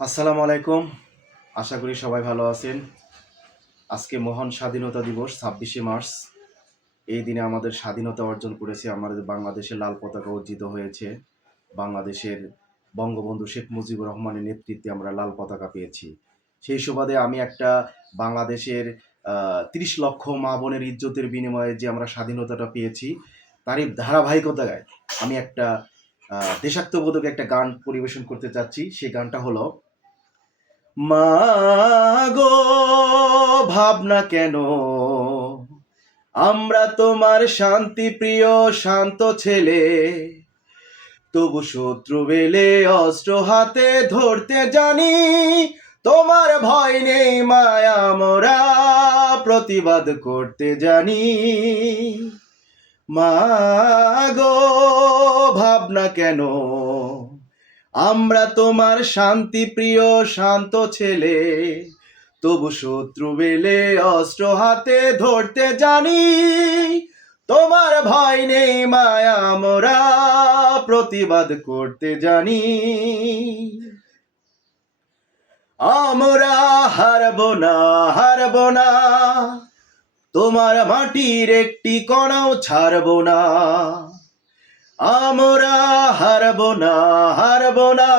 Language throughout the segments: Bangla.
আসসালামু আলাইকুম। আশা করি সবাই ভালো আছেন। আজকে মহান স্বাধীনতা দিবস ২৬শে মার্চ। এই দিনে আমাদের স্বাধীনতা অর্জন করেছে, আমাদের বাংলাদেশের লাল পতাকা অর্জিত হয়েছে। বাংলাদেশের বঙ্গবন্ধু শেখ মুজিবুর রহমানের নেতৃত্বে আমরা লাল পতাকা পেয়েছি। সেই সুবাদে আমি একটা বাংলাদেশের ৩০ লক্ষ মা বোনের ইজ্জতের বিনিময়ে যে আমরা স্বাধীনতাটা পেয়েছি, তারই ধারাবাহিকতায় আমি একটা দেশাত্মবোধক একটা গান পরিবেশন করতে চাচ্ছি। সেই গানটা হলো, মা গো ভাবনা কেন, আমরা তোমার শান্তি প্রিয় শান্ত ছেলে, তবু শত্রু বেলে অস্ত্র হাতে ধরতে জানি, তোমার ভয় নেই মায়া, মোরা প্রতিবাদ করতে জানি। মা গো ভাবনা কেন, আমরা তোমার শান্তি প্রিয় শান্ত ছেলে, তবু শত্রু বেলে অস্ত্র হাতে ধরতে জানি, তোমার ভয় নেই মায়া, মোরা প্রতিবাদ করতে জানি। আমরা হারবো না, হারবো না, তোমার মাটির একটি কণাও ছাড়বো না। আমরা হারবো না, হারবো না,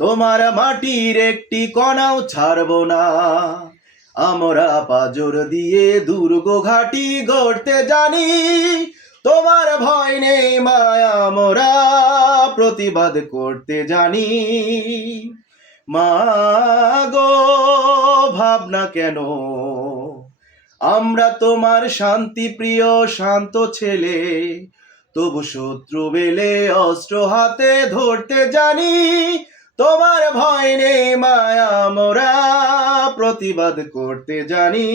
তোমার মাটির একটি কণাও ছাড়বো না। আমরা পাজর দিয়ে দুর্গ ঘাটি গড়তে জানি, তোমার ভয় নেই মায়া, মোরা প্রতিবাদ করতে জানি। মা গো ভাবনা কেন, আমরা তোমার শান্তি প্রিয় শান্ত ছেলে, তবু শত্রু বেলে অস্ত্র হাতে ধরতে জানি, তোমার ভয় নেই মায়া, মোরা প্রতিবাদ করতে জানি।